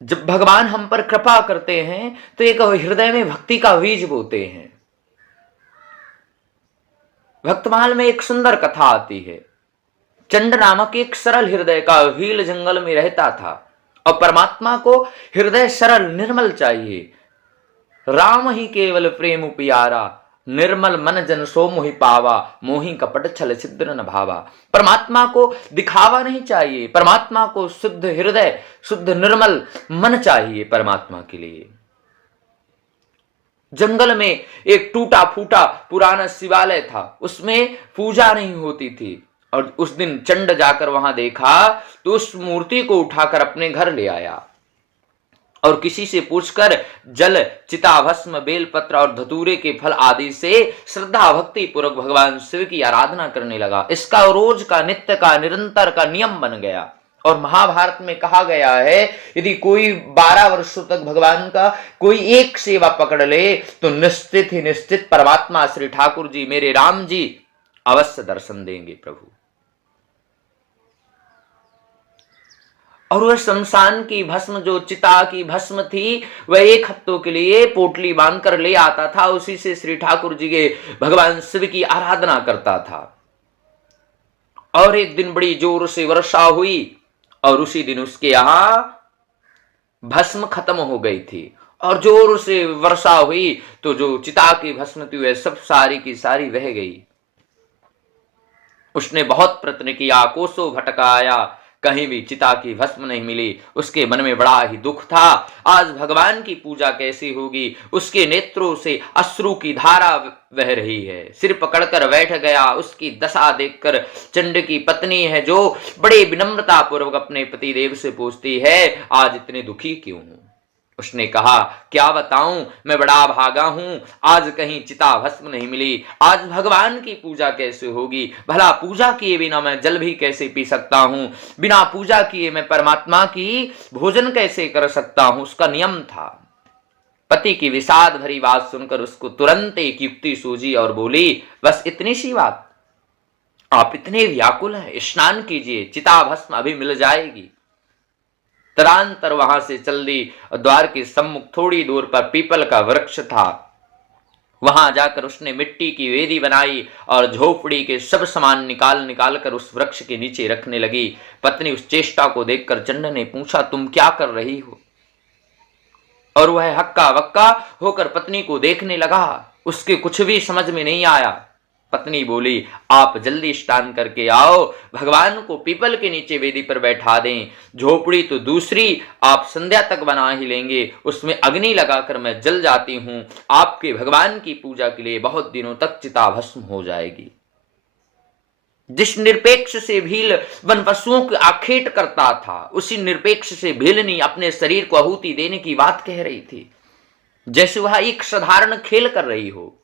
जब भगवान हम पर कृपा करते हैं तो एक हृदय में भक्ति का बीज बोते हैं। भक्तमाल में एक सुंदर कथा आती है। चंड नामक एक सरल हृदय का भील जंगल में रहता था और परमात्मा को हृदय सरल निर्मल चाहिए। राम ही केवल प्रेम पियारा, निर्मल मन जन सो मोहि पावा, मोहि कपट छल छिद्र न भावा। परमात्मा को दिखावा नहीं चाहिए, परमात्मा को शुद्ध हृदय शुद्ध निर्मल मन चाहिए परमात्मा के लिए। जंगल में एक टूटा फूटा पुराना शिवालय था, उसमें पूजा नहीं होती थी। और उस दिन चंड जाकर वहां देखा तो उस मूर्ति को उठाकर अपने घर ले आया और किसी से पूछकर जल, चिता, भस्म, बेलपत्र और धतूरे के फल आदि से श्रद्धा भक्ति पूर्वक भगवान शिव की आराधना करने लगा। इसका रोज का, नित्य का, निरंतर का नियम बन गया। और महाभारत में कहा गया है, यदि कोई 12 वर्षों तक भगवान का कोई एक सेवा पकड़ ले तो निश्चित ही निश्चित परमात्मा श्री ठाकुर जी, मेरे राम जी अवश्य दर्शन देंगे प्रभु। और वह शमशान की भस्म, जो चिता की भस्म थी, वह 1 हफ्तों के लिए पोटली बांधकर ले आता था, उसी से श्री ठाकुर जी के भगवान शिव की आराधना करता था। और एक दिन बड़ी जोर से वर्षा हुई और उसी दिन उसके यहां भस्म खत्म हो गई थी। और जोर से वर्षा हुई तो जो चिता की भस्म थी वह सब सारी की सारी बह गई। उसने बहुत प्रयत्न किया, कोसों भटकाया, कहीं भी चिता की भस्म नहीं मिली। उसके मन में बड़ा ही दुख था, आज भगवान की पूजा कैसी होगी। उसके नेत्रों से अश्रु की धारा बह रही है, सिर पकड़कर बैठ गया। उसकी दशा देखकर चंड की पत्नी है जो बड़े विनम्रता पूर्वक अपने पतिदेव से पूछती है, आज इतने दुखी क्यों हूं। उसने कहा, क्या बताऊं, मैं बड़ा भागा हूं, आज कहीं चिता भस्म नहीं मिली, आज भगवान की पूजा कैसे होगी। भला पूजा किए बिना मैं जल भी कैसे पी सकता हूं, बिना पूजा किए मैं परमात्मा की भोजन कैसे कर सकता हूं। उसका नियम था। पति की विषाद भरी बात सुनकर उसको तुरंत एक युक्ति सूझी और बोली, बस इतनी सी बात, आप इतने व्याकुल हैं, स्नान कीजिए, चिता भस्म अभी मिल जाएगी। तरांतर वहां से चल दी। द्वार के सम्मुख थोड़ी दूर पर पीपल का वृक्ष था, वहां जाकर उसने मिट्टी की वेदी बनाई और झोपड़ी के सब सामान निकाल निकाल कर उस वृक्ष के नीचे रखने लगी। पत्नी उस चेष्टा को देखकर चंड ने पूछा, तुम क्या कर रही हो। और वह हक्का बक्का होकर पत्नी को देखने लगा। उसके कुछ भी समझ में नहीं आया। पत्नी बोली, आप जल्दी स्नान करके आओ, भगवान को पीपल के नीचे वेदी पर बैठा दें। झोपड़ी तो दूसरी आप संध्या तक बना ही लेंगे, उसमें अग्नि लगाकर मैं जल जाती हूं। आपके भगवान की पूजा के लिए बहुत दिनों तक चिता भस्म हो जाएगी। जिस निरपेक्ष से भील वन पशुओं की आखेट करता था, उसी निरपेक्ष से भीलनी अपने शरीर को आहुति देने की बात कह रही थी, जैसे वह एक साधारण खेल कर रही हो।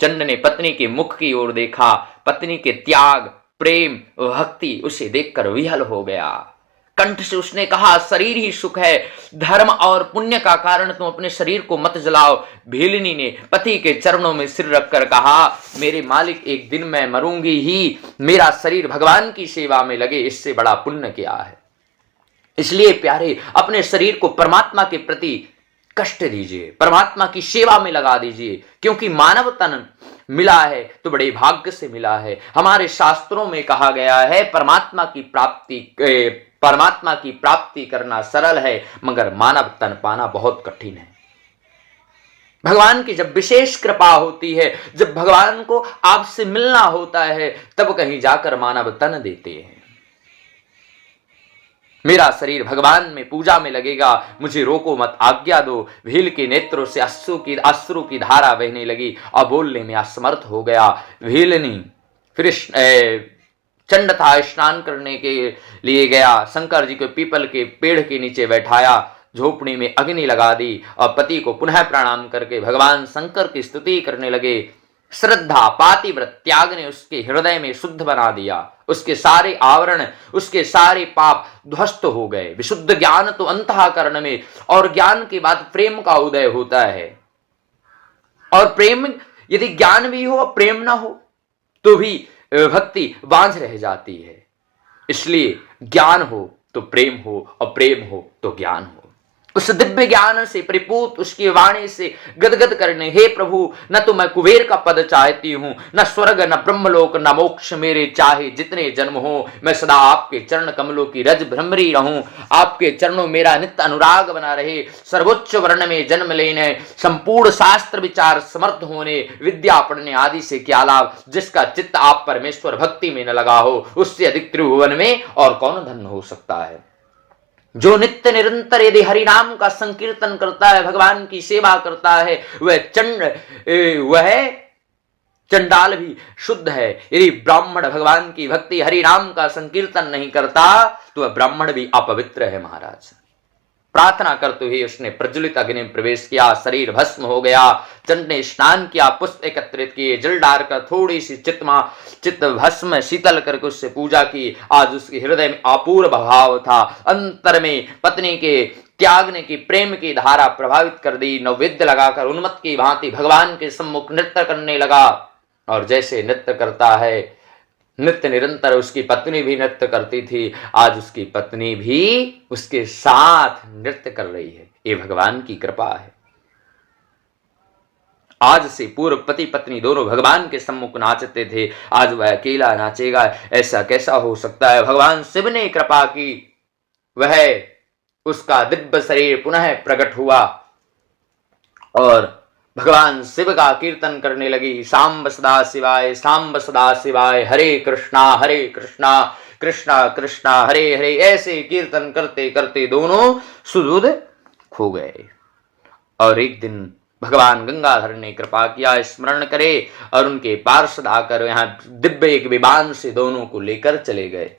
चंड ने पत्नी के मुख की ओर देखा। पत्नी के त्याग, प्रेम, भक्ति उसे देखकर विहल हो गया। कंठ से उसने कहा, शरीर ही सुख है, धर्म और पुण्य का कारण तुम अपने शरीर को मत जलाओ। भीलिनी ने पति के चरणों में सिर रखकर कहा, मेरे मालिक, एक दिन मैं मरूंगी ही, मेरा शरीर भगवान की सेवा में लगे, इससे बड़ा पुण्य क्या है। इसलिए प्यारे, अपने शरीर को परमात्मा के प्रति कष्ट दीजिए, परमात्मा की सेवा में लगा दीजिए, क्योंकि मानव तन मिला है तो बड़े भाग्य से मिला है। हमारे शास्त्रों में कहा गया है, परमात्मा की प्राप्ति करना सरल है, मगर मानव तन पाना बहुत कठिन है। भगवान की जब विशेष कृपा होती है, जब भगवान को आपसे मिलना होता है, तब कहीं जाकर मानव तन देते हैं। मेरा शरीर भगवान में पूजा में लगेगा, मुझे रोको मत, आज्ञा दो। भील के नेत्रों से अश्रु की धारा बहने लगी और बोलने में असमर्थ हो गया। भीलनी फिर चंड था, स्नान करने के लिए गया, शंकर जी को पीपल के पेड़ के नीचे बैठाया, झोपड़ी में अग्नि लगा दी और पति को पुनः प्रणाम करके भगवान शंकर की स्तुति करने लगे। श्रद्धा, पातिव्रत त्याग ने उसके हृदय में शुद्ध बना दिया। उसके सारे आवरण, उसके सारे पाप ध्वस्त हो गए। विशुद्ध ज्ञान तो अंतःकरण में, और ज्ञान के बाद प्रेम का उदय होता है। और प्रेम, यदि ज्ञान भी हो प्रेम ना हो तो भी भक्ति बांझ रह जाती है। इसलिए ज्ञान हो तो प्रेम हो और प्रेम हो तो ज्ञान हो। उस दिव्य ज्ञान से परिपूत उसकी वाणी से गदगद करने, हे प्रभु न तो मैं कुबेर का पद चाहती हूं, न स्वर्ग, न ब्रह्मलोक, न मोक्ष मेरे चाहे जितने जन्म हो, मैं सदा आपके चरण कमलों की रज भ्रमरी रहूं, आपके चरणों मेरा नित्य अनुराग बना रहे, सर्वोच्च वर्ण में जन्म लेने, संपूर्ण शास्त्र विचार समर्थ होने, विद्या पढ़ने आदि से क्या लाभ, जिसका चित्त आप परमेश्वर भक्ति में न लगा हो, उससे अधिक त्रिभुवन में और कौन धन हो सकता है। जो नित्य निरंतर यदि हरि नाम का संकीर्तन करता है, भगवान की सेवा करता है, वह चंडाल भी शुद्ध है। यदि ब्राह्मण भगवान की भक्ति हरि नाम का संकीर्तन नहीं करता तो वह ब्राह्मण भी अपवित्र है महाराज। प्रार्थना करते हुए उसने प्रज्वलित अग्नि में प्रवेश किया, शरीर भस्म हो गया। चंड ने स्नान किया, पुष्प एकत्रित किए, जल डालकर थोड़ी सी चित्त भस्म शीतल करके उससे पूजा की। आज उसके हृदय में अपूर्व भाव था, अंतर में पत्नी के त्यागने की प्रेम की धारा प्रभावित कर दी। नैवेद्य लगाकर उन्मत्त की भांति भगवान के सम्मुख नृत्य करने लगा, और जैसे नृत्य करता है नित्य निरंतर उसकी पत्नी भी नृत्य करती थी, आज उसकी पत्नी भी उसके साथ नृत्य कर रही है। ये भगवान की कृपा है। आज से पूर्व पति पत्नी दोनों भगवान के सम्मुख नाचते थे, आज वह अकेला नाचेगा, ऐसा कैसा हो सकता है। भगवान शिव ने कृपा की, वह उसका दिव्य शरीर पुनः प्रकट हुआ और भगवान शिव का कीर्तन करने लगी। सांब सदा शिवाय, सांब सदा शिवाय, हरे कृष्णा कृष्णा कृष्णा हरे हरे, ऐसे कीर्तन करते करते दोनों सुदूध खो गए। और एक दिन भगवान गंगाधर ने कृपा किया, स्मरण करे और उनके पार्षद आकर यहाँ दिव्य एक विमान से दोनों को लेकर चले गए।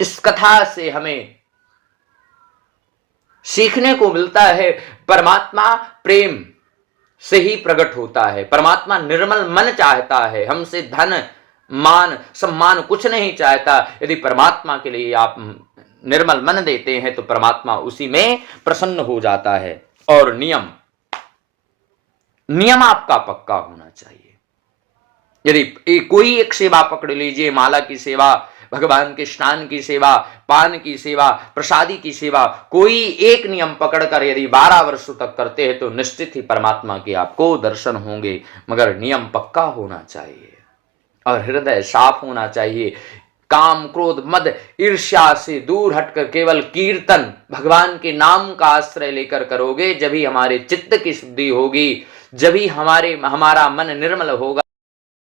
इस कथा से हमें सीखने को मिलता है, परमात्मा प्रेम से ही प्रकट होता है। परमात्मा निर्मल मन चाहता है, हमसे धन मान सम्मान कुछ नहीं चाहता। यदि परमात्मा के लिए आप निर्मल मन देते हैं तो परमात्मा उसी में प्रसन्न हो जाता है। और नियम आपका पक्का होना चाहिए। यदि कोई एक सेवा पकड़ लीजिए, माला की सेवा, भगवान के स्नान की सेवा, पान की सेवा, प्रसादी की सेवा, कोई एक नियम पकड़कर यदि 12 वर्षों तक करते हैं तो निश्चित ही परमात्मा के आपको दर्शन होंगे। मगर नियम पक्का होना चाहिए और हृदय साफ होना चाहिए। काम क्रोध मद ईर्ष्या से दूर हटकर केवल कीर्तन भगवान के नाम का आश्रय लेकर करोगे, जब ही हमारे चित्त की शुद्धि होगी, जब ही हमारा मन निर्मल होगा।